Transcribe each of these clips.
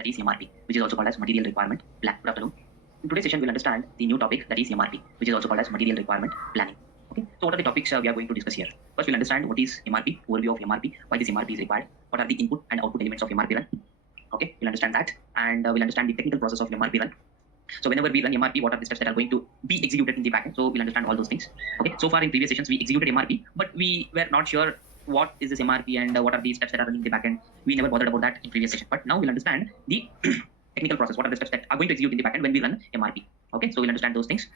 that is MRP, which is also called as Material Requirement Plan. Good afternoon. In today's session, we'll understand the new topic that is MRP, which is also called as Material Requirement Planning. Okay, so what are the topics we are going to discuss here? First, we'll understand what is MRP, overview of MRP, why this MRP is required, what are the input and output elements of MRP run. Okay, we'll understand that, and we'll understand the technical process of MRP run. So whenever we run MRP, what are the steps that are going to be executed in the backend? So we'll understand all those things. Okay, so far in previous sessions, we executed MRP, but we were not sure what is this MRP and what are the steps that are running in the backend. We never bothered about that in previous session, but now we'll understand the technical process. What are the steps that are going to execute in the backend when we run MRP? Okay, so we'll understand those things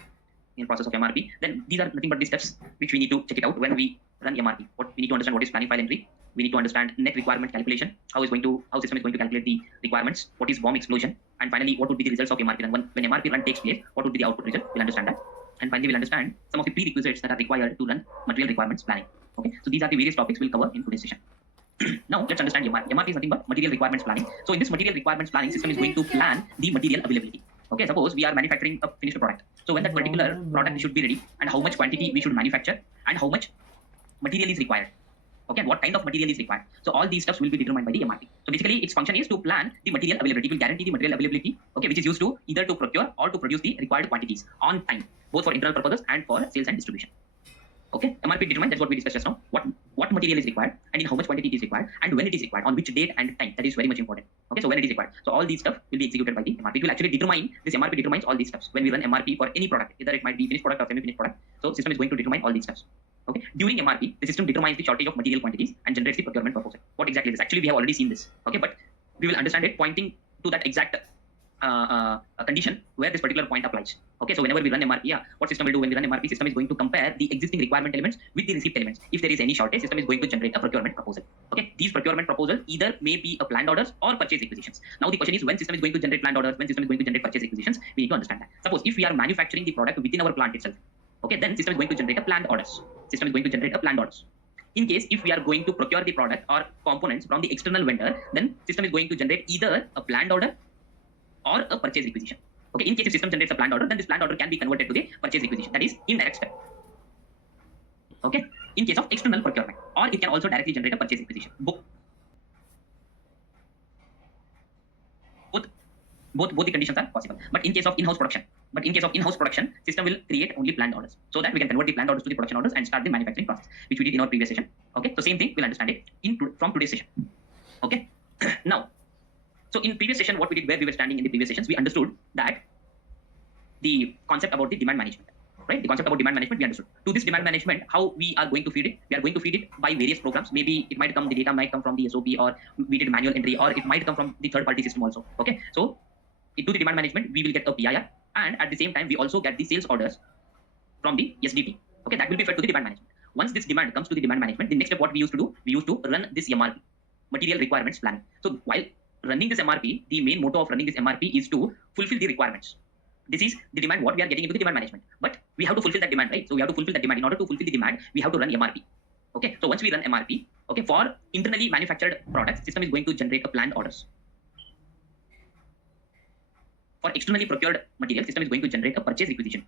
in process of MRP. Then these are nothing but the steps which we need to check it out when we run MRP. What we need to understand what is planning file entry. We need to understand net requirement calculation. How system is going to calculate the requirements. What is bomb explosion, and finally what would be the results of MRP run. When MRP run takes place, what would be the output result? We'll understand that. And finally, we'll understand some of the prerequisites that are required to run material requirements planning. Okay, so these are the various topics we'll cover in today's session. Now let's understand MRP. MRP is nothing but material requirements planning. So in this material requirements planning, system is going to plan the material availability. Okay, suppose we are manufacturing a finished product. So when that particular product should be ready, and how much quantity we should manufacture, and how much material is required. Okay, and what kind of material is required. So all these steps will be determined by the MRP. So basically, its function is to plan the material availability. It will guarantee the material availability, okay, which is used to either to procure or to produce the required quantities on time, both for internal purposes and for sales and distribution. Okay, MRP determines, that's what we discussed just now, what material is required and in how much quantity it is required and when it is required, on which date and time. That is very much important. Okay, so when it is required. So all these stuff will be executed by the MRP. It will actually determine, this MRP determines all these steps. When we run MRP for any product, either it might be finished product or semi-finished product, so system is going to determine all these steps. Okay, during MRP, the system determines the shortage of material quantities and generates the procurement proposal. What exactly is this? Actually, we have already seen this. Okay, but we will understand it pointing to that exact condition where this particular point applies. Okay, so whenever we run MRP, what system will do when we run MRP? System is going to compare the existing requirement elements with the receipt elements. If there is any shortage, system is going to generate a procurement proposal. Okay, these procurement proposal either may be a planned orders or purchase requisitions. Now the question is, when system is going to generate planned orders, when system is going to generate purchase requisitions, we need to understand that. Suppose if we are manufacturing the product within our plant itself, okay, then system is going to generate a planned orders. System is going to generate a planned orders. In case if we are going to procure the product or components from the external vendor, then system is going to generate either a planned order or a purchase requisition. Okay, in case if system generates a planned order, then this planned order can be converted to the purchase requisition. That is indirect step. Okay, in case of external procurement, or it can also directly generate a purchase requisition. Both the conditions are possible. But in case of in-house production, system will create only planned orders, so that we can convert the planned orders to the production orders and start the manufacturing process, which we did in our previous session. Okay, so same thing, we'll understand it from today's session. Okay, now. So in previous session, what we did, where we were standing in the previous sessions, we understood that the concept about the demand management, right? The concept about demand management, we understood. To this demand management, how we are going to feed it? We are going to feed it by various programs. Maybe it might come, the data might come from the SOP, or we did manual entry, or it might come from the third-party system also. Okay, so into the demand management, we will get a PIR, and at the same time, we also get the sales orders from the SDP. Okay, that will be fed to the demand management. Once this demand comes to the demand management, the next step what we used to do, we used to run this MRP, material requirements planning. So while running this MRP, the main motto of running this MRP is to fulfill the requirements. This is the demand what we are getting into the demand management. But we have to fulfill that demand, right? So we have to fulfill that demand. In order to fulfill the demand, we have to run MRP. Okay, so once we run MRP, okay, for internally manufactured products, system is going to generate a planned orders. For externally procured material, system is going to generate a purchase requisition.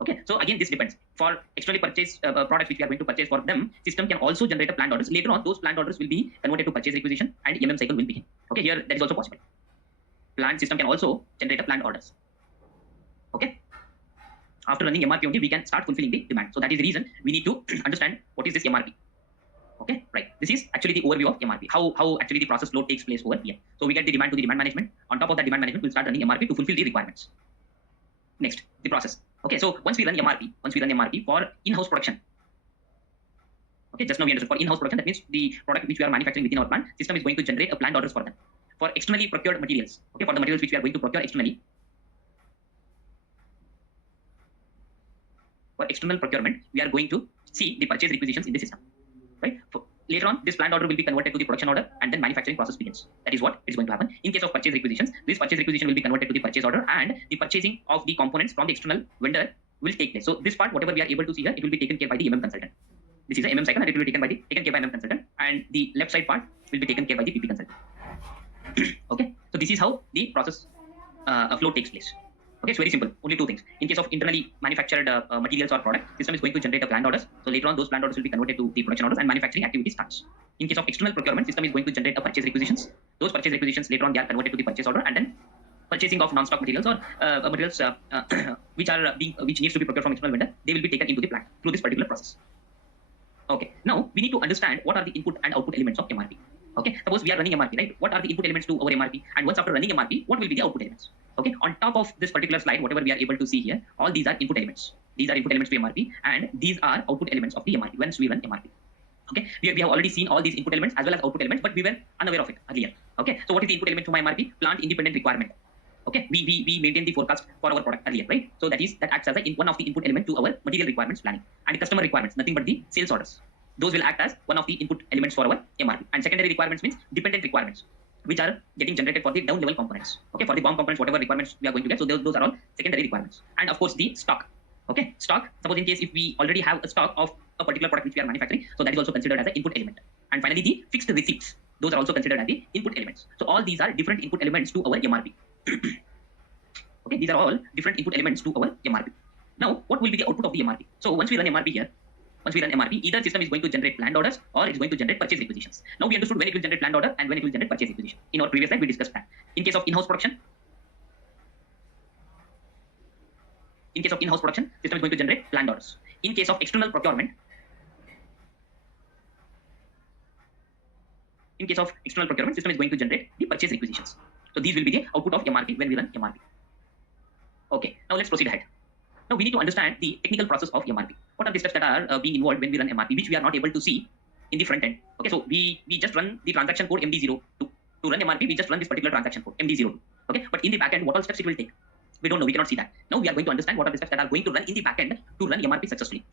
Okay, so again, this depends. For externally purchased products which we are going to purchase for them, system can also generate a planned orders. Later on, those planned orders will be converted to purchase requisition and cycle will begin. Okay, here that is also possible. Planned system can also generate a planned orders. Okay, after running MRP only, we can start fulfilling the demand. So that is the reason we need to understand what is this MRP. Okay, right. This is actually the overview of MRP. How actually the process flow takes place over here. So we get the demand to the demand management. On top of that demand management, we'll start running MRP to fulfill the requirements. Next, the process. Okay, so once we run MRP for in-house production. Okay, just now we understood for in-house production, that means the product which we are manufacturing within our plant, system is going to generate a planned orders for them. For externally procured materials, okay, for the materials which we are going to procure externally. For external procurement, we are going to see the purchase requisitions in the system, right? Later on, this planned order will be converted to the production order and then manufacturing process begins. That is what is going to happen. In case of purchase requisitions, this purchase requisition will be converted to the purchase order and the purchasing of the components from the external vendor will take place. So this part, whatever we are able to see here, it will be taken care by the consultant. This is the cycle and it will be taken care by consultant, and the left side part will be taken care by the PP consultant. Okay, so this is how the process flow takes place. Okay, it's very simple. Only two things. In case of internally manufactured materials or product, system is going to generate a planned orders. So later on, those planned orders will be converted to the production orders and manufacturing activity starts. In case of external procurement, system is going to generate a purchase requisitions. Those purchase requisitions later on they are converted to the purchase order, and then purchasing of non-stock materials or materials which needs to be procured from external vendor, they will be taken into the plant through this particular process. Okay, now we need to understand what are the input and output elements of MRP. Okay, suppose we are running MRP, right? What are the input elements to our MRP? And once after running MRP, what will be the output elements? Okay, on top of this particular slide, whatever we are able to see here, all these are input elements. These are input elements to MRP, and these are output elements of the MRP once we run MRP. Okay, we have already seen all these input elements as well as output elements, but we were unaware of it earlier. Okay, so what is the input element to my MRP? Plant independent requirement. Okay, we maintain the forecast for our product earlier, right? So that acts as one of the input element to our material requirements planning, and the customer requirements, nothing but the sales orders. Those will act as one of the input elements for our MRP. And secondary requirements means dependent requirements, which are getting generated for the down level components. Okay, for the BOM components, whatever requirements we are going to get, so those are all secondary requirements. And of course the stock. Okay, stock, suppose in case if we already have a stock of a particular product which we are manufacturing, so that is also considered as an input element. And finally the fixed receipts, those are also considered as the input elements. So all these are different input elements to our MRP. Okay, these are all different input elements to our MRP. Now, what will be the output of the MRP? So once we run MRP here, either system is going to generate planned orders or it's going to generate purchase requisitions. Now we understood when it will generate planned order and when it will generate purchase requisition. In our previous slide, we discussed that. In case of in-house production, system is going to generate planned orders. In case of external procurement, system is going to generate the purchase requisitions. So these will be the output of MRP when we run MRP. Okay, now let's proceed ahead. Now we need to understand the technical process of MRP. What are the steps that are being involved when we run MRP, which we are not able to see in the front end? Okay, so we just run the transaction code MD02. To run MRP, we just run this particular transaction code MD02. Okay, but in the backend, what all steps it will take? We don't know. We cannot see that. Now we are going to understand what are the steps that are going to run in the backend to run MRP successfully.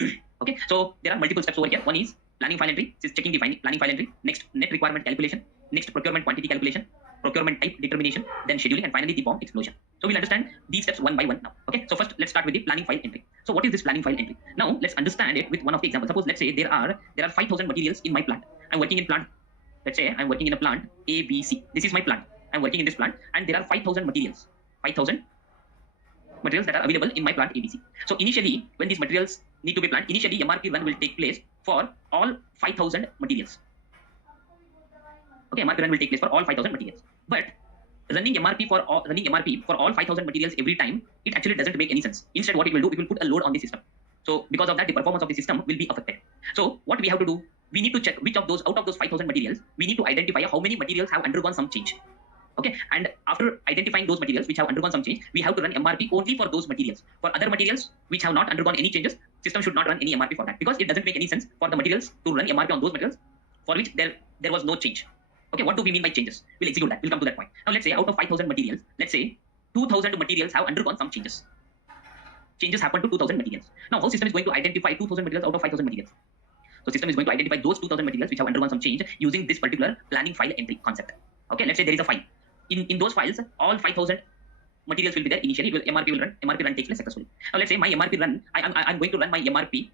Okay, so there are multiple steps over here. One is planning file entry, is checking the planning file entry. Next, net requirement calculation. Next, procurement quantity calculation. Procurement type determination, then scheduling, and finally the BOM explosion. So we'll understand these steps one by one now. Okay, so first let's start with the planning file entry. So what is this planning file entry? Now let's understand it with one of the examples. Suppose let's say there are 5,000 materials in my plant. I'm working in plant. Let's say I'm working in a plant A, B, C. This is my plant. I'm working in this plant, and there are 5,000 materials. 5,000 materials that are available in my plant ABC. So initially, when these materials need to be planned, initially MRP run will take place for all 5,000 materials. Okay, MRP run will take place for all 5,000 materials. But running MRP for all 5,000 materials every time, it actually doesn't make any sense. Instead, what it will do, it will put a load on the system. So because of that, the performance of the system will be affected. So what we have to do, we need to check which of those, out of those 5,000 materials, we need to identify how many materials have undergone some change. Okay, and after identifying those materials which have undergone some change, we have to run MRP only for those materials. For other materials which have not undergone any changes, system should not run any MRP for that, because it doesn't make any sense for the materials to run MRP on those materials for which there was no change. Okay, what do we mean by changes? We'll execute that. We'll come to that point. Now let's say out of 5,000 materials, let's say 2,000 materials have undergone some changes. Changes happen to 2,000 materials. Now how system is going to identify 2,000 materials out of 5,000 materials? So system is going to identify those 2,000 materials which have undergone some change using this particular planning file entry concept. Okay, let's say there is a file. In those files, all 5,000 materials will be there initially. MRP run takes place successfully. Now let's say my MRP run, I'm going to run my MRP.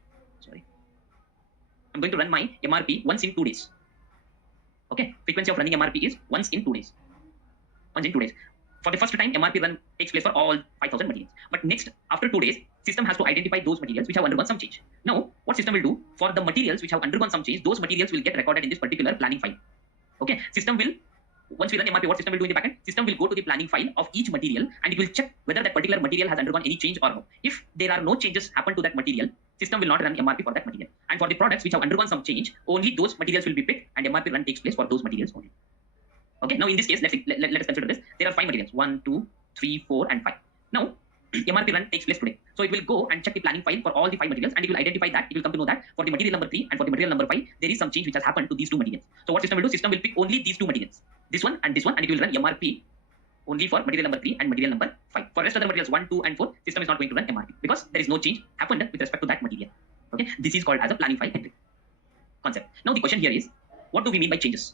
I'm going to run my MRP once in 2 days. Okay, frequency of running MRP is once in 2 days. For the first time, MRP run takes place for all 5,000 materials. But next, after 2 days, system has to identify those materials which have undergone some change. Now, what system will do, for the materials which have undergone some change, those materials will get recorded in this particular planning file. Okay, system will, once we run MRP, what system will do in the backend? System will go to the planning file of each material and it will check whether that particular material has undergone any change or no. If there are no changes happen to that material, system will not run MRP for that material. And for the products which have undergone some change, only those materials will be picked and MRP run takes place for those materials only. Okay, now in this case, let us consider this. There are 5 materials, 1, 2, 3, 4, and 5. Now, MRP run takes place today. So it will go and check the planning file for all the 5 materials and it will identify that, it will come to know that for the material number 3 and for the material number 5, there is some change which has happened to these 2 materials. So what system will do? System will pick only these 2 materials. This one, and it will run MRP only for material number 3 and material number 5. For rest of the materials 1, 2, and 4, system is not going to run MRP because there is no change happened with respect to that material. Okay, this is called as a planning file entry concept. Now the question here is, what do we mean by changes?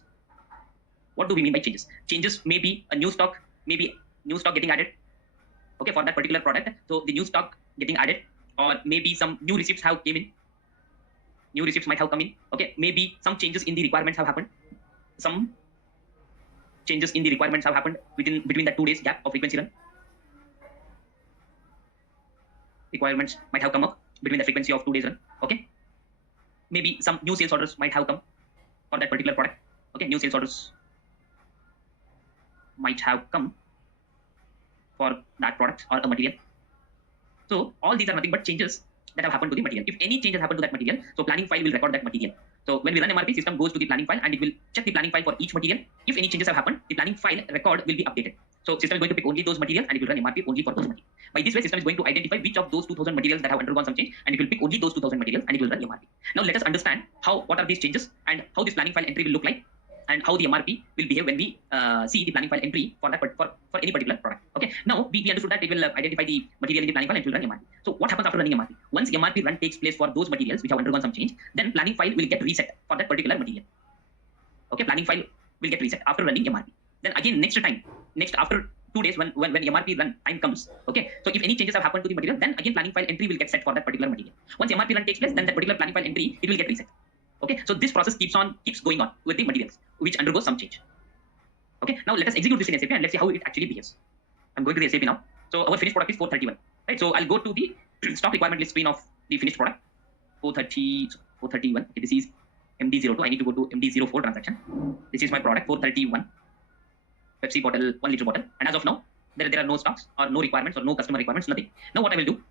What do we mean by changes? Changes may be a new stock, maybe new stock getting added. Okay, for that particular product, so the new stock getting added, or maybe some new receipts have came in. New receipts might have come in. Okay, maybe some changes in the requirements have happened. Some changes in the requirements have happened between that 2 days gap of frequency run. requirements might have come up between the frequency of 2 days run. Okay, maybe some new sales orders might have come for that particular product. Okay, new sales orders might have come for that product or a material. So all these are nothing but changes that have happened to the material. If any changes happen to that material, so planning file will record that material. So when we run MRP, system goes to the planning file and it will check the planning file for each material. If any changes have happened, the planning file record will be updated. So system is going to pick only those materials and it will run MRP only for those materials. By this way, system is going to identify which of those 2000 materials that have undergone some change and it will pick only those 2000 materials and it will run MRP. Now let us understand what are these changes and how this planning file entry will look like and how the MRP will behave when we see the planning file entry for that for any particular product. Okay, now we understood that it will identify the material in the planning file and it will run MRP. So what happens after running MRP? Once MRP run takes place for those materials which have undergone some change, then planning file will get reset for that particular material. Okay, planning file will get reset after running MRP. Then again next after 2 days when MRP run time comes. Okay, so if any changes have happened to the material, then again planning file entry will get set for that particular material. Once MRP run takes place, then that particular planning file entry it will get reset. Okay, so this process keeps going on with the materials which undergo some change. Okay, now let us execute this in SAP and let's see how it actually behaves. I'm going to the SAP now. So our finished product is 431, right? So I'll go to the stock requirement list screen of the finished product 431. Okay, this is MD02. I need to go to MD04 transaction. This is my product 431 Pepsi bottle, 1 liter bottle, and as of now there are no stocks or no requirements or no customer requirements, nothing. Now what I will do,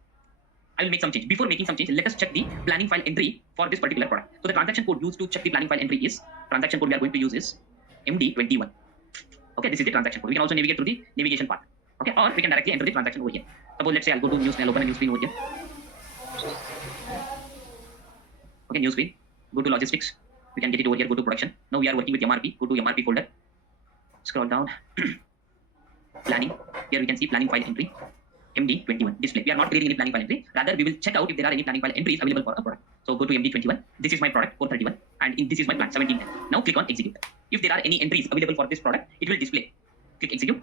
I will make some change. Before making some change, let us check the planning file entry for this particular product. So the transaction code used to check the planning file entry is, transaction code we are going to use is MD21. Okay, this is the transaction code. We can also navigate through the navigation path. Okay, or we can directly enter the transaction over here. Suppose let's say I'll go to new screen, I'll open a new screen over here. Okay, new screen. Go to logistics. We can get it over here. Go to production. Now we are working with MRP. Go to MRP folder. Scroll down. Planning. Here we can see planning file entry. MD21 display. We are not creating any planning file entry. Rather, we will check out if there are any planning file entries available for a product. So go to MD21. This is my product 431, and this is my plan 1710. Now click on execute. If there are any entries available for this product, it will display. Click execute.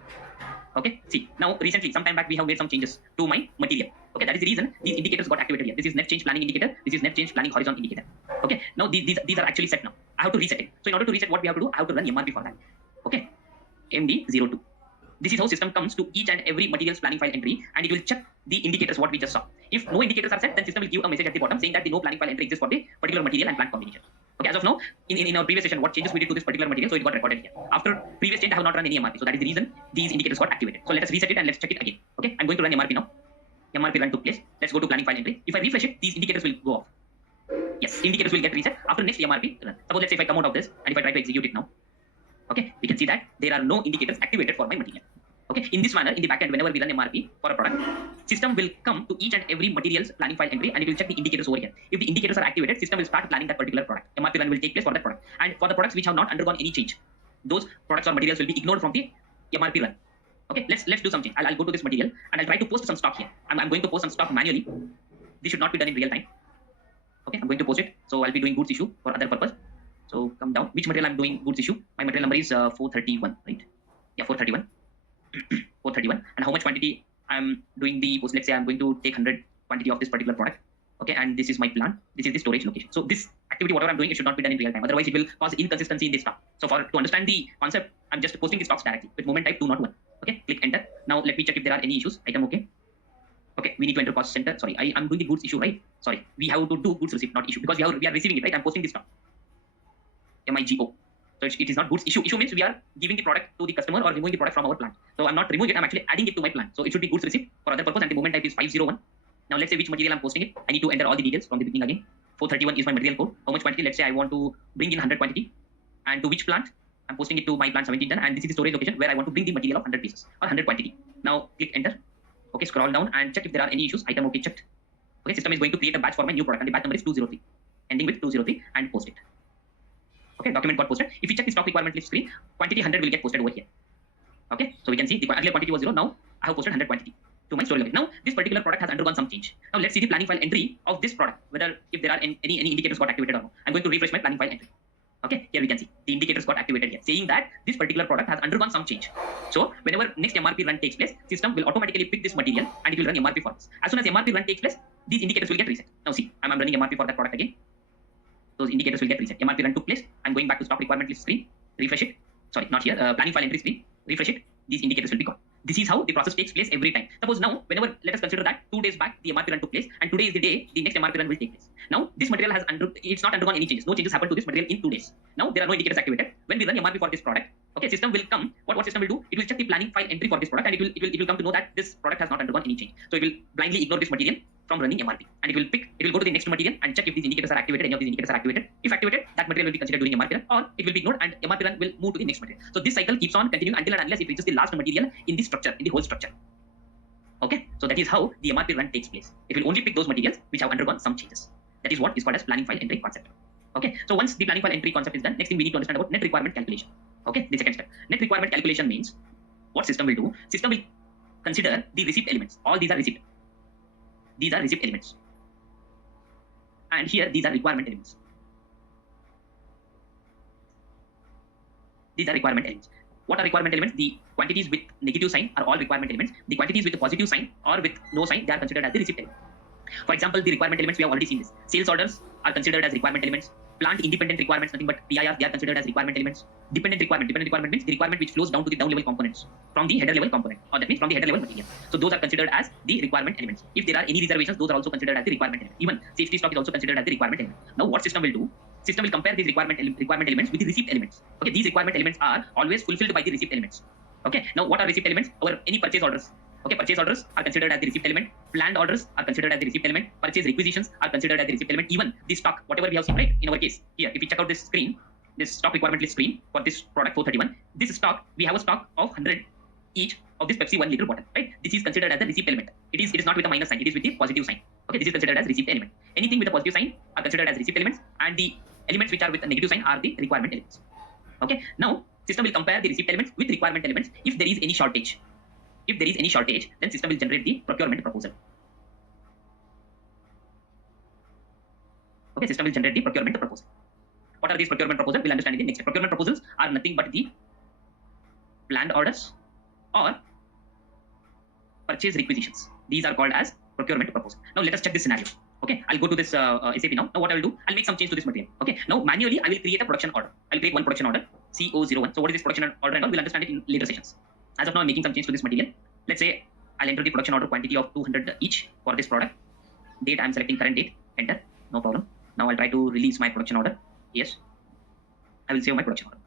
Okay. See, now recently, sometime back, we have made some changes to my material. Okay, that is the reason these indicators got activated here. This is net change planning indicator. This is net change planning horizon indicator. Okay. Now these are actually set now. I have to reset it. So in order to reset, what we have to do, I have to run MRP for that. Okay. MD02. This is how system comes to each and every materials planning file entry and it will check the indicators what we just saw. If no indicators are set, then system will give a message at the bottom saying that the no planning file entry exists for the particular material and plant combination. Okay, as of now, in our previous session, what changes we did to this particular material, so it got recorded here. After previous change, I have not run any MRP, so that is the reason these indicators got activated. So let us reset it and let's check it again. Okay, I'm going to run MRP now. MRP run took place. Let's go to planning file entry. If I refresh it, these indicators will go off. Yes, indicators will get reset after next MRP run. Suppose let's say if I come out of this and if I try to execute it now, okay, we can see that there are no indicators activated for my material. Okay, in this manner, in the backend, whenever we run MRP for a product, system will come to each and every materials planning file entry and it will check the indicators over here. If the indicators are activated, system will start planning that particular product. MRP run will take place for that product. And for the products which have not undergone any change, those products or materials will be ignored from the MRP run. Okay, let's do something. I'll go to this material and I'll try to post some stock here. I'm going to post some stock manually. This should not be done in real time. Okay, I'm going to post it. So I'll be doing goods issue for other purpose. So come down. Which material I'm doing goods issue? My material number is 431, right? Yeah, 431. 431. And how much quantity I'm doing the post? Let's say I'm going to take 100 quantity of this particular product. Okay, and this is my plan. This is the storage location. So this activity, whatever I'm doing, it should not be done in real time. Otherwise, it will cause inconsistency in the stock. So to understand the concept, I'm just posting the stocks directly with moment type 201. Okay, click enter. Now let me check if there are any issues. Item okay. Okay, we need to enter cost center. Sorry, I'm doing the goods issue, right? Sorry, we have to do goods receipt, not issue, because we are receiving it, right? I'm posting this stock. MIGO. So it is not goods issue. Issue means we are giving the product to the customer or removing the product from our plant. So I'm not removing it, I'm actually adding it to my plant. So it should be goods receipt for other purpose and the moment type is 501. Now let's say which material I'm posting it. I need to enter all the details from the beginning again. 431 is my material code. How much quantity? Let's say I want to bring in 100 quantity. And to which plant? I'm posting it to my plant 1710 and this is the storage location where I want to bring the material of 100 pieces or 100 quantity. Now click enter. Okay, scroll down and check if there are any issues. Item okay checked. Okay, system is going to create a batch for my new product and the batch number is 203. Ending with 203 and post it. Okay, document got posted. If you check the stock requirement list screen, quantity 100 will get posted over here. Okay, so we can see the earlier quantity was 0. Now I have posted 100 quantity to my storage location. Now this particular product has undergone some change. Now let's see the planning file entry of this product, whether if there are any indicators got activated or not. I'm going to refresh my planning file entry. Okay, here we can see the indicators got activated here, saying that this particular product has undergone some change. So whenever next MRP run takes place, system will automatically pick this material and it will run MRP for us. As soon as MRP run takes place, these indicators will get reset. Now see, I'm running MRP for that product again. Those indicators will get reset. MRP run took place. I'm going back to stock requirement list screen. Refresh it. Sorry, not here. Planning file entry screen. Refresh it. These indicators will be gone. This is how the process takes place every time. Suppose now, whenever, let us consider that 2 days back the MRP run took place, and today is the day the next MRP run will take place. Now, this material it's not undergone any changes. No changes happen to this material in 2 days. Now, there are no indicators activated. When we run MRP for this product, okay, system will come. What system will do? It will check the planning file entry for this product, and it will come to know that this product has not undergone any change. So, it will blindly ignore this material from running MRP, and it will go to the next material and check if these indicators are activated. Any of these indicators are activated. If activated, that material will be considered during MRP run, or it will be ignored and MRP run will move to the next material. So this cycle keeps on continuing until and unless it reaches the last material in the structure, in the whole structure. Okay, so that is how the MRP run takes place. It will only pick those materials which have undergone some changes. That is what is called as planning file entry concept. Okay, so once the planning file entry concept is done, next thing we need to understand about net requirement calculation. Okay, the second step. Net requirement calculation means what system will do? System will consider the receipt elements. All these are receipt. These are receipt elements. And here these are requirement elements. These are requirement elements. What are requirement elements? The quantities with negative sign are all requirement elements. The quantities with a positive sign or with no sign, they are considered as the receipt element. For example, the requirement elements, we have already seen this. Sales orders are considered as requirement elements. Plant independent requirements, nothing but PIRs, they are considered as requirement elements. Dependent requirement means the requirement which flows down to the down level components from the header level component, or that means from the header level material. So those are considered as the requirement elements. If there are any reservations, those are also considered as the requirement element. Even safety stock is also considered as the requirement element. Now what system will do? System will compare these requirement elements with the receipt elements. Okay, these requirement elements are always fulfilled by the receipt elements. Okay, now what are receipt elements? Our any purchase orders. Okay, purchase orders are considered as the receipt element. Planned orders are considered as the receipt element. Purchase requisitions are considered as the receipt element. Even the stock, whatever we have seen, right? In our case, here, if we check out this screen, this stock requirement list screen for this product 431, this stock, we have a stock of 100 each of this Pepsi 1 liter bottle, right? This is considered as the receipt element. It is not with a minus sign, it is with the positive sign. Okay, this is considered as receipt element. Anything with a positive sign are considered as receipt elements, and the elements which are with a negative sign are the requirement elements. Okay, now system will compare the receipt elements with requirement elements. If there is any shortage, then system will generate the procurement proposal. Okay, system will generate the procurement proposal. What are these procurement proposals? We'll understand in the next step. Procurement proposals are nothing but the planned orders or purchase requisitions. These are called as procurement proposal. Now let us check this scenario. Okay, I'll go to this SAP now. Now what I will do, I'll make some change to this material. Okay, now manually I will create a production order. I'll create one production order, CO01. So what is this production order and all? We'll understand it in later sessions. As of now, I'm making some change to this material. Let's say I'll enter the production order quantity of 200 each for this product. Date, I'm selecting current date. Enter, no problem. Now I'll try to release my production order. Yes, I will save my production order.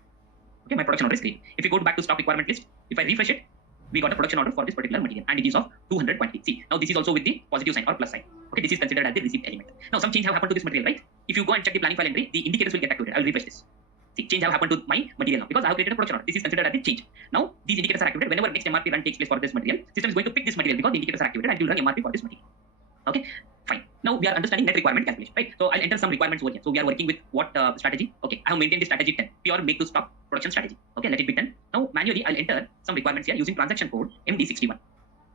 Okay, my production order is created. If you go back to stock requirement list, if I refresh it, we got a production order for this particular material, and it is of 200 quantity. See, now this is also with the positive sign or plus sign. Okay, this is considered as the receipt element. Now some change have happened to this material, right? If you go and check the planning file entry, the indicators will get activated. I will refresh this. See, change have happened to my material now because I have created a production order. This is considered as the change. Now these indicators are activated whenever next MRP run takes place for this material. System is going to pick this material because the indicators are activated and it will run MRP for this material. Okay, fine. Now we are understanding net requirement calculation, right? So I'll enter some requirements over here. So we are working with what strategy? Okay, I have maintained the strategy 10, pure make to stock production strategy. Okay, let it be 10. Now manually I'll enter some requirements here using transaction code MD61.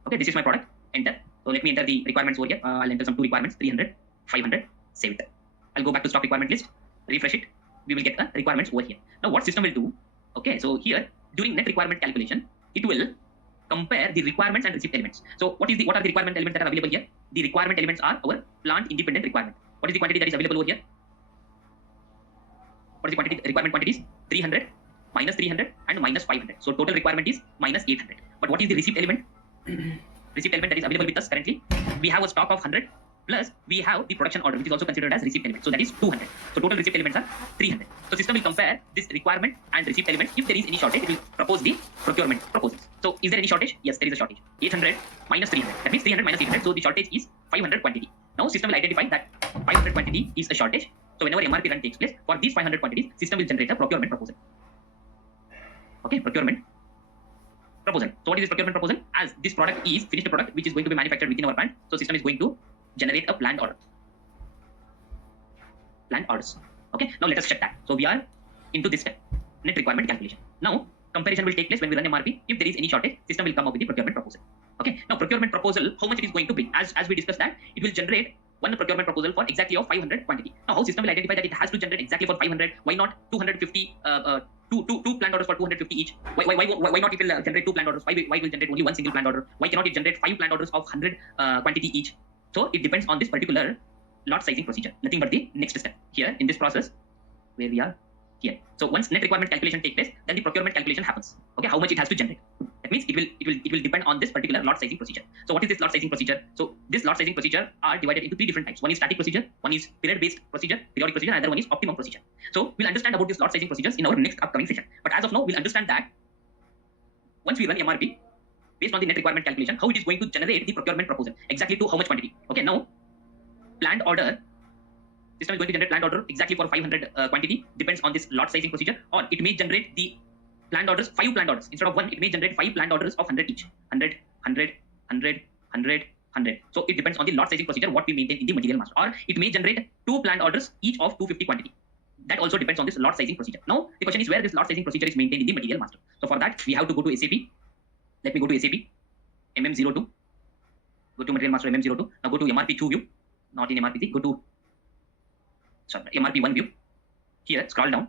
Okay, this is my product. Enter. So let me enter the requirements over here. I'll enter some two requirements, 300, 500, save it. I'll go back to stock requirement list, refresh it. We will get the requirements over here. Now what system will do? Okay, so here during net requirement calculation, it will compare the requirements and receipt elements. So what are the requirement elements that are available here? The requirement elements are our plant independent requirement. What is the quantity that is available over here? What is the quantity? Requirement quantities? 300, minus 300, and minus 500. So total requirement is minus 800. But what is the receipt element? Receipt element that is available with us currently? We have a stock of 100. Plus, we have the production order, which is also considered as receipt element. So that is 200. So total receipt elements are 300. So system will compare this requirement and receipt element. If there is any shortage, it will propose the procurement proposals. So is there any shortage? Yes, there is a shortage. 800 minus 300. That means 300 minus 800. So the shortage is 500 quantity. Now system will identify that 500 quantity is a shortage. So whenever MRP run takes place, for these 500 quantities, system will generate a procurement proposal. Okay, procurement proposal. So what is this procurement proposal? As this product is finished product, which is going to be manufactured within our plant, so system is going to generate a planned order. Planned orders. Okay, now let us check that. So we are into this step, net requirement calculation. Now comparison will take place when we run MRP. If there is any shortage, system will come up with the procurement proposal. Okay, now procurement proposal, how much it is going to bring? As we discussed that, it will generate one procurement proposal for exactly of 500 quantity. Now how system will identify that it has to generate exactly for 500? Why not 250? Two planned orders for 250 each. Why not it will generate two planned orders? Why will generate only one single planned order? Why cannot it generate 5 planned orders of 100 quantity each? So it depends on this particular lot sizing procedure. Nothing but the next step here in this process where we are here. So once net requirement calculation takes place, then the procurement calculation happens. Okay, how much it has to generate. That means it will depend on this particular lot sizing procedure. So what is this lot sizing procedure? So this lot sizing procedure are divided into three different types. One is static procedure, one is period based procedure, periodic procedure, and another one is optimum procedure. So we'll understand about this lot sizing procedures in our next upcoming session. But as of now, we'll understand that once we run MRP based on the net requirement calculation, how it is going to generate the procurement proposal exactly to how much quantity. Okay, now planned order system is going to generate planned order exactly for 500 quantity, depends on this lot sizing procedure, or it may generate the planned orders, 5 planned orders. Instead of 1, it may generate 5 planned orders of 100 each. 100, 100, 100, 100, 100. So it depends on the lot sizing procedure what we maintain in the material master. Or it may generate 2 planned orders each of 250 quantity. That also depends on this lot sizing procedure. Now the question is where this lot sizing procedure is maintained in the material master. So for that we have to go to SAP. Let me go to SAP, MM02. Go to material master MM02. Now go to MRP2 view. Not in MRP3. Go to MRP1 view. Here scroll down.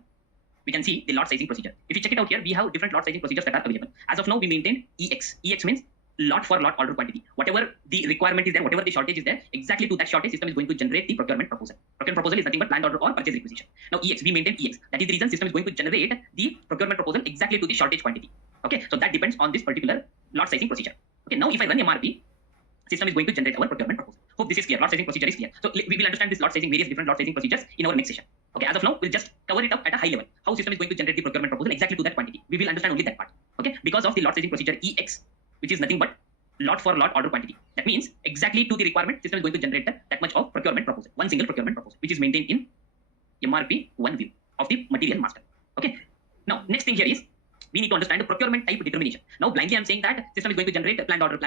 We can see the lot sizing procedure. If you check it out here, we have different lot sizing procedures that are available. As of now, we maintain EX. EX means lot for lot order quantity. Whatever the requirement is there, whatever the shortage is there, exactly to that shortage, system is going to generate the procurement proposal. Procurement proposal is nothing but planned order or purchase requisition. Now EX, we maintain EX. That is the reason system is going to generate the procurement proposal exactly to the shortage quantity. Okay, so that depends on this particular lot sizing procedure. Okay, now if I run MRP, system is going to generate our procurement proposal. Hope this is clear. Lot sizing procedure is clear. So we will understand this lot sizing, various different lot sizing procedures in our next session. Okay, as of now, we'll just cover it up at a high level. How system is going to generate the procurement proposal exactly to that quantity. We will understand only that part. Okay, because of the lot sizing procedure EX, which is nothing but lot for lot order quantity. That means exactly to the requirement, system is going to generate that much of procurement proposal. One single procurement proposal, which is maintained in MRP1 view of the material master. Okay. Now, next thing here is we need to understand the procurement type determination. Now, blindly I'm saying that system is going to generate a planned order,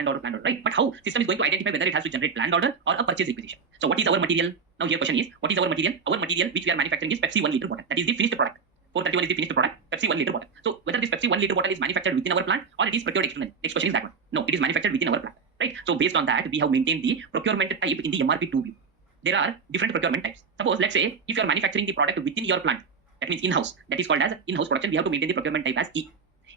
right? But how system is going to identify whether it has to generate planned order or a purchase requisition? So what is our material? Now here question is, what is our material? Our material which we are manufacturing is Pepsi 1 liter bottle. That is the finished product. 431 is the finished product, Pepsi 1 liter bottle. So whether this Pepsi 1 liter bottle is manufactured within our plant or it is procured externally. Next question is that one. No, it is manufactured within our plant, right? So based on that, we have maintained the procurement type in the MRP2 view. There are different procurement types. Suppose, let's say, if you are manufacturing the product within your plant, that means in-house. That is called as in-house production. We have to maintain the procurement type as E.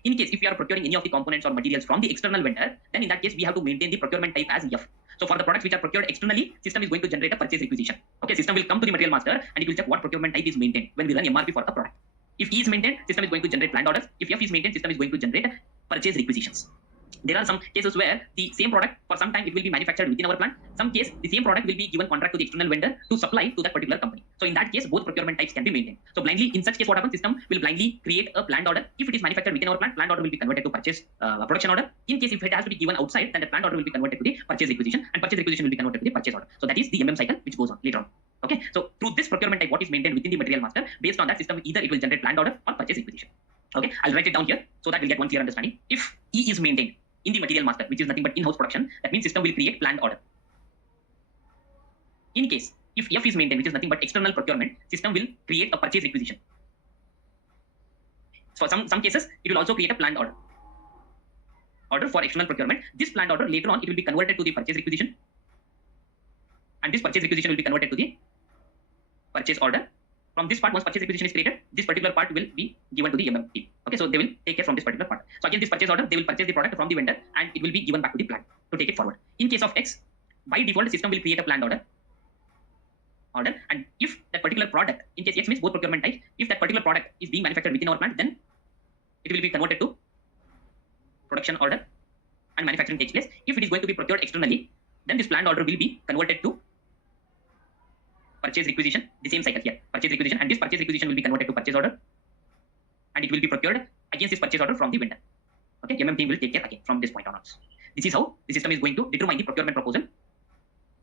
In case if you are procuring any of the components or materials from the external vendor, then in that case we have to maintain the procurement type as F. So for the products which are procured externally, system is going to generate a purchase requisition. Okay, system will come to the material master and it will check what procurement type is maintained when we run MRP for a product. If E is maintained, system is going to generate planned orders. If F is maintained, system is going to generate purchase requisitions. There are some cases where the same product for some time it will be manufactured within our plant. Some case the same product will be given contract to the external vendor to supply to that particular company. So in that case, both procurement types can be maintained. So blindly, in such case, what happens? System will blindly create a planned order. If it is manufactured within our plant, planned order will be converted to purchase production order. In case if it has to be given outside, then the planned order will be converted to the purchase requisition, and purchase requisition will be converted to the purchase order. So that is the cycle which goes on later on. Okay, so through this procurement type, what is maintained within the material master, based on that system, either it will generate planned order or purchase requisition. Okay, I'll write it down here so that we'll get one clear understanding. If E is maintained in the material master, which is nothing but in-house production, that means system will create planned order. In case if F is maintained, which is nothing but external procurement, system will create a purchase requisition. For some cases, it will also create a planned order for external procurement. This planned order later on it will be converted to the purchase requisition, and this purchase requisition will be converted to the purchase order. From this part, once purchase requisition is created, this particular part will be given to the MM team. Okay, so they will take care from this particular part. So again, this purchase order, they will purchase the product from the vendor and it will be given back to the plant to take it forward. In case of X, by default, the system will create a planned order, and if that particular product, in case X means both procurement types, if that particular product is being manufactured within our plant, then it will be converted to production order and manufacturing takes place. If it is going to be procured externally, then this planned order will be converted to purchase requisition, the same cycle here, purchase requisition, and this purchase requisition will be converted to purchase order, and it will be procured against this purchase order from the vendor. Okay, MM team will take care again from this point onwards. This is how the system is going to determine the procurement proposal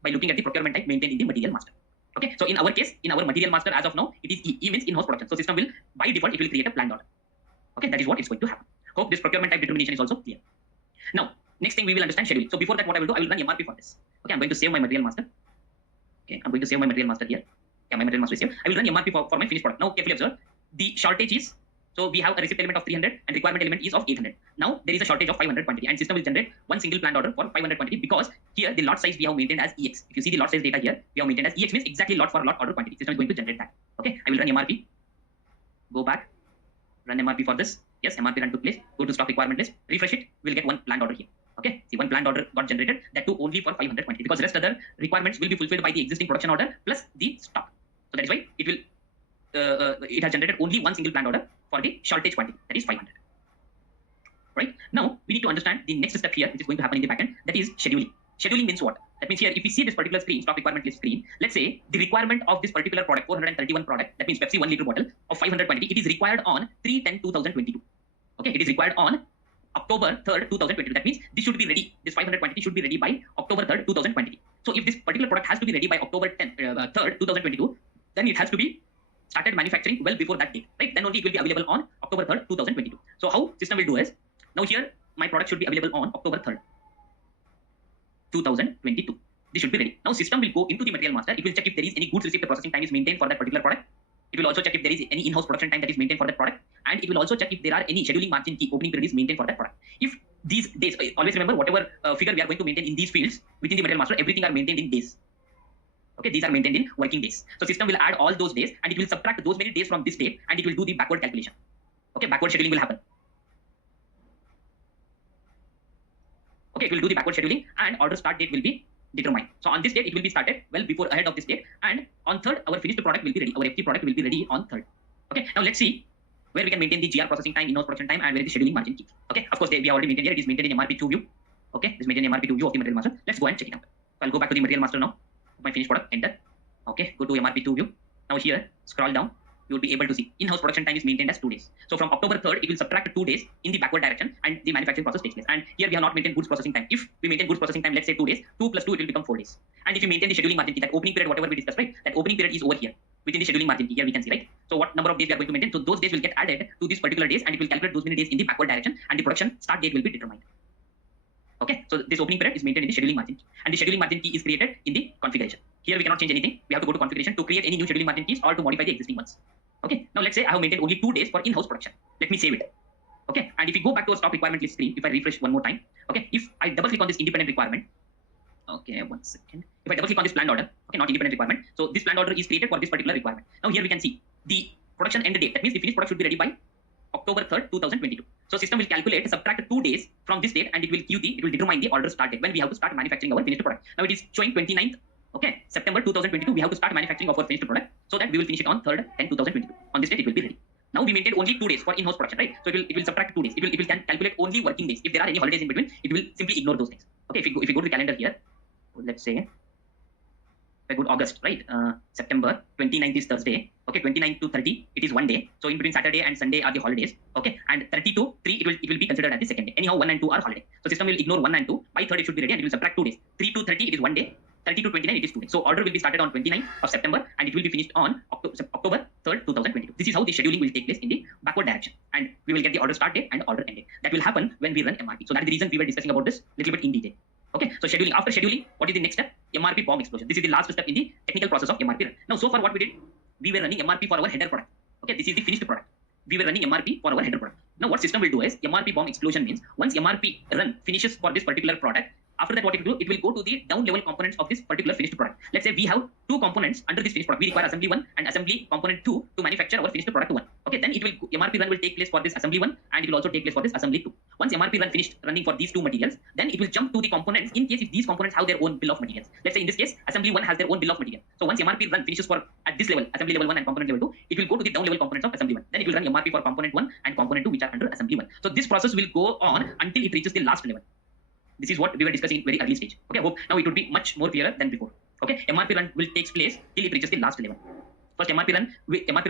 by looking at the procurement type maintained in the material master. Okay, so in our case, in our material master, as of now, it is E means in-house production. So system will, by default, it will create a planned order. Okay, that is what is going to happen. Hope this procurement type determination is also clear. Now, next thing we will understand scheduling. So before that, what I will do, I will run MRP for this. Okay, I'm going to save my material master. Okay, I'm going to save my material master here. Yeah, my material master is here. I will run MRP for my finished product. Now, carefully observe. The shortage is, so we have a receipt element of 300 and requirement element is of 800. Now, there is a shortage of 500 quantity and system will generate one single planned order for 500 quantity because here the lot size we have maintained as EX. If you see the lot size data here, we have maintained as EX means exactly lot for lot order quantity. System is going to generate that. Okay, I will run MRP. Go back. Run MRP for this. Yes, MRP run took place. Go to stock requirement list. Refresh it. We'll get one planned order here. Okay, see one planned order got generated, that too only for 500 quantity because rest other requirements will be fulfilled by the existing production order plus the stock. So that is why it will it has generated only one single planned order for the shortage quantity, that is 500. Right now, we need to understand the next step here, which is going to happen in the backend, that is scheduling. Scheduling means what? That means here, if we see this particular screen, stock requirement list screen, let's say the requirement of this particular product, 431 product, that means Pepsi 1 liter bottle of 500 quantity, it is required on 3/10/2022. Okay, it is required on October 3rd, 2022. That means this should be ready. This 500 quantity should be ready by October 3rd, 2020. So if this particular product has to be ready by October 3rd, 2022, then it has to be started manufacturing well before that date, right? Then only it will be available on October 3rd, 2022. So how system will do is, now here my product should be available on October 3rd, 2022. This should be ready. Now system will go into the material master. It will check if there is any goods received processing time is maintained for that particular product. It will also check if there is any in-house production time that is maintained for that product, and it will also check if there are any scheduling margin key opening period is maintained for that product. If these days, always remember whatever figure we are going to maintain in these fields within the material master, everything are maintained in days. Okay, these are maintained in working days. So system will add all those days and it will subtract those many days from this date and it will do the backward calculation. Okay, backward scheduling will happen. Okay, it will do the backward scheduling and order start date will be determined. So on this date, it will be started well before ahead of this date, and on 3rd, our finished product will be ready. Our FT product will be ready on 3rd. Okay, now let's see where we can maintain the GR processing time, in-house production time, and where the scheduling margin key. Okay, of course, we already maintained here. It is maintained in MRP2 view. Okay, this is maintained in MRP2 view of the material master. Let's go and check it out. So I'll go back to the material master now. My finished product, enter. Okay, go to MRP2 view. Now here, scroll down. You will be able to see in-house production time is maintained as 2 days. So from October 3rd, it will subtract 2 days in the backward direction and the manufacturing process takes place. And here we have not maintained goods processing time. If we maintain goods processing time, let's say 2 days, 2 plus 2, it will become 4 days. And if you maintain the scheduling margin key, that opening period, whatever we discussed, right? That opening period is over here within the scheduling margin key. Here we can see, right? So what number of days we are going to maintain? So those days will get added to these particular days and it will calculate those many days in the backward direction and the production start date will be determined. Okay, so this opening period is maintained in the scheduling margin key, and the scheduling margin key is created in the configuration. Here we cannot change anything. We have to go to configuration to create any new scheduling margin keys or to modify the existing ones. Okay, now let's say I have maintained only 2 days for in-house production. Let me save it. Okay, and if we go back to our stock requirement list screen, if I refresh one more time, okay, if I double click on this independent requirement, okay, 1 second. If I double click on this planned order, okay, not independent requirement. So this planned order is created for this particular requirement. Now here we can see the production end date. That means the finished product should be ready by October 3rd, 2022. So system will calculate, subtract 2 days from this date and it will determine the order start date when we have to start manufacturing our finished product. Now it is showing 29th. Okay, September 2022, we have to start manufacturing of our finished product so that we will finish it on 3rd and 2022. On this date, it will be ready. Now we maintain only 2 days for in-house production, right? So it will subtract 2 days. It will calculate only working days. If there are any holidays in between, it will simply ignore those things. Okay, if you go to the calendar here, let's say, if I go to August, right? September 29th is Thursday. Okay, 29 to 30, it is 1 day. So in between Saturday and Sunday are the holidays. Okay, and 30 to 3, it will be considered as the second day. Anyhow, 1 and 2 are holiday. So system will ignore 1 and 2. By 3rd, it should be ready and it will subtract 2 days. 3 to 30, it is 1 day. 30 to 29, it is 2 days. So order will be started on 29th of September and it will be finished on October 3rd, 2022. This is how the scheduling will take place in the backward direction. And we will get the order start date and order end date. That will happen when we run MRP. So that is the reason we were discussing about this little bit in detail. Okay, so scheduling. After scheduling, what is the next step? MRP bomb explosion. This is the last step in the technical process of MRP run. Now, so far what we did, we were running MRP for our header product. Okay, this is the finished product. We were running MRP for our header product. Now, what system will do is MRP bomb explosion means once MRP run finishes for this particular product, after that what it will do, it will go to the down level components of this particular finished product. Let's say we have 2 components under this finished product. We require assembly 1 and assembly component 2 to manufacture our finished product 1. Okay, then MRP run will take place for this assembly 1 and it will also take place for this assembly 2. Once MRP run finished running for these 2 materials, then it will jump to the components in case if these components have their own bill of materials. Let's say in this case, assembly 1 has their own bill of material. So once MRP run finishes for at this level, assembly level 1 and component level 2, it will go to the down level components of assembly 1. Then it will run MRP for component 1 and component 2 which are under assembly 1. So this process will go on until it reaches the last level. This is what we were discussing in very early stage. Okay, I hope now it would be much more clearer than before. Okay, MRP run will take place till it reaches the last level. First, MRP run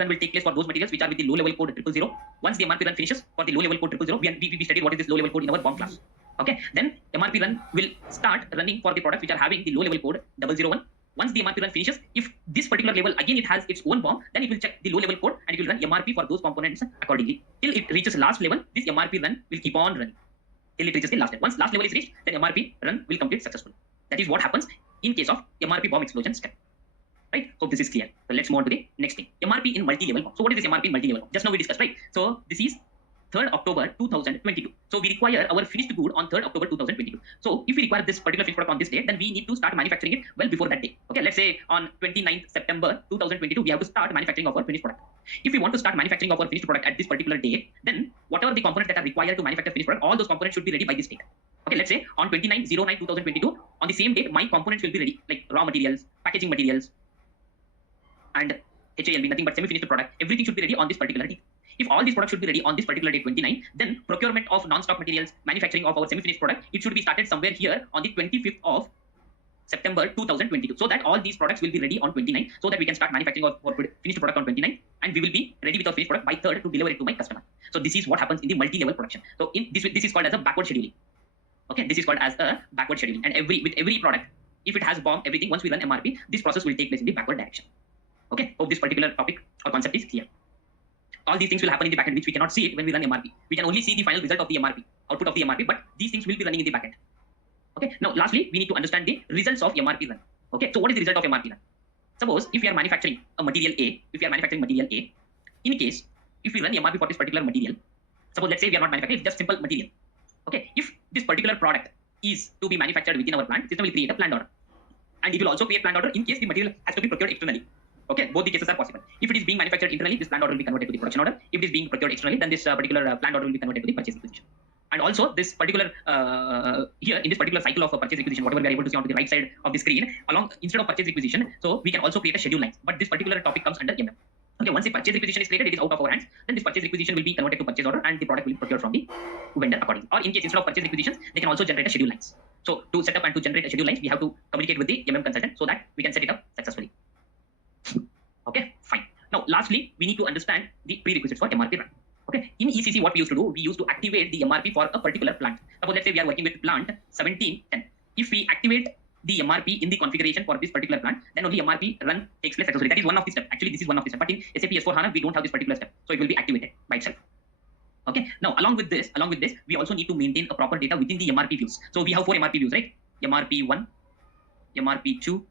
will take place for those materials which are with the low level code 000. Once the MRP run finishes for the low level code 000, we studied what is this low level code in our bomb class. Okay, then MRP run will start running for the products which are having the low level code 001. Once the MRP run finishes, if this particular level again it has its own bomb, then it will check the low level code and it will run MRP for those components accordingly. Till it reaches last level, this MRP run will keep on running till it reaches the last level. Once last level is reached, then MRP run will complete successfully. That is what happens in case of MRP bomb explosion step. Right? Hope this is clear. So let's move on to the next thing. MRP in multi-level bomb. So what is this MRP in multi-level bomb? Just now we discussed, right? So this is 3rd October 2022. So we require our finished good on 3rd October 2022. So if we require this particular finished product on this date, then we need to start manufacturing it well before that day. Okay, let's say on 29th September 2022, we have to start manufacturing of our finished product. If we want to start manufacturing of our finished product at this particular date, then whatever the components that are required to manufacture finished product, all those components should be ready by this date. Okay, let's say on 29/09/2022, on the same date, my components will be ready, like raw materials, packaging materials, and HALB, nothing but semi-finished product. Everything should be ready on this particular date. If all these products should be ready on this particular day 29, then procurement of non-stock materials, manufacturing of our semi-finished product, it should be started somewhere here on the 25th of September 2022, so that all these products will be ready on 29, so that we can start manufacturing our finished product on 29, and we will be ready with our finished product by 3rd to deliver it to my customer. So this is what happens in the multi-level production. So in this is called as a backward scheduling. Okay, this is called as a backward scheduling, and with every product, if it has BOM, everything, once we run MRP, this process will take place in the backward direction. Okay, hope this particular topic or concept is clear. All these things will happen in the backend, which we cannot see it when we run MRP. We can only see the final result of the MRP, output of the MRP, but these things will be running in the backend. Okay, now lastly, we need to understand the results of MRP run. Okay, so what is the result of MRP run? Suppose if we are manufacturing a material A, in case if we run MRP for this particular material, suppose let's say we are not manufacturing, it's just simple material. Okay, if this particular product is to be manufactured within our plant, system will create a plant order, and it will also create plant order in case the material has to be procured externally. Okay, both the cases are possible. If it is being manufactured internally, this plant order will be converted to the production order. If it is being procured externally, then this particular plant order will be converted to the purchase requisition. And also this particular here in this particular cycle of purchase requisition, whatever we are able to see on the right side of the screen, along instead of purchase requisition, so we can also create a schedule lines. But this particular topic comes under MM. Okay, once the purchase requisition is created, it is out of our hands. Then this purchase requisition will be converted to purchase order, and the product will be procured from the vendor accordingly. Or in case instead of purchase requisitions, they can also generate a schedule lines. So to set up and to generate a schedule lines, we have to communicate with the consultant so that we can set it up successfully. Okay, fine. Now, lastly, we need to understand the prerequisites for MRP run. Okay, in ECC, what we used to do, we used to activate the MRP for a particular plant. Suppose let's say we are working with plant 1710. If we activate the MRP in the configuration for this particular plant, then only MRP run takes place successfully. That is one of the steps. Actually, this is one of the steps. But in SAP S/4HANA, we don't have this particular step, so it will be activated by itself. Okay. Now, along with this, we also need to maintain a proper data within the MRP views. So we have 4 MRP views, right? MRP 1, MRP 2,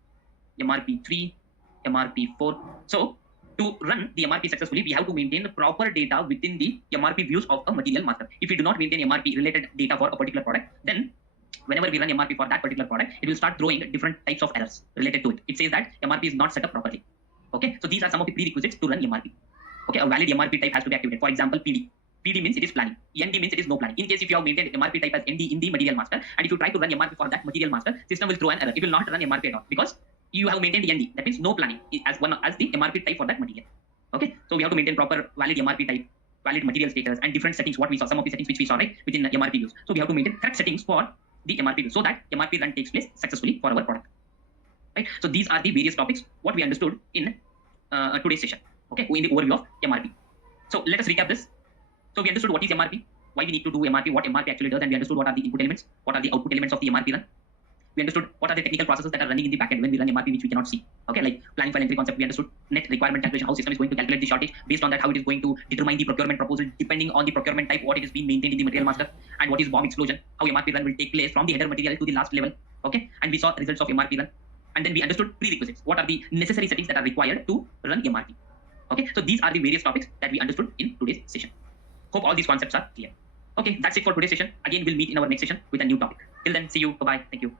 MRP 3, MRP 4. So to run the MRP successfully, we have to maintain the proper data within the MRP views of a material master. If we do not maintain MRP related data for a particular product, then whenever we run MRP for that particular product, it will start throwing different types of errors related to it. It says that MRP is not set up properly. Okay, so these are some of the prerequisites to run MRP. Okay, a valid MRP type has to be activated. For example, PD. PD means it is planning. ND means it is no planning. In case if you have maintained MRP type as ND in the material master, and if you try to run MRP for that material master, system will throw an error. It will not run MRP at all because you have maintained the ND. That means no planning as the MRP type for that material. Okay, so we have to maintain proper valid MRP type, valid material status, and different settings. What we saw, some of the settings which we saw right within the MRP views. So we have to maintain correct settings for the MRP view so that MRP run takes place successfully for our product. Right. So these are the various topics what we understood in today's session. Okay, in the overview of MRP. So let us recap this. So we understood what is MRP, why we need to do MRP, what MRP actually does, and we understood what are the input elements, what are the output elements of the MRP run. We understood what are the technical processes that are running in the backend when we run MRP, which we cannot see. Okay, like planning file entry concept. We understood net requirement calculation, how system is going to calculate the shortage. Based on that, how it is going to determine the procurement proposal depending on the procurement type, what it is being maintained in the material master, and what is BOM explosion, how MRP run will take place from the header material to the last level. Okay, and we saw results of MRP run, and then we understood prerequisites. What are the necessary settings that are required to run MRP? Okay, so these are the various topics that we understood in today's session. Hope all these concepts are clear. Okay, that's it for today's session. Again, we'll meet in our next session with a new topic. Till then, see you. Bye-bye. Thank you.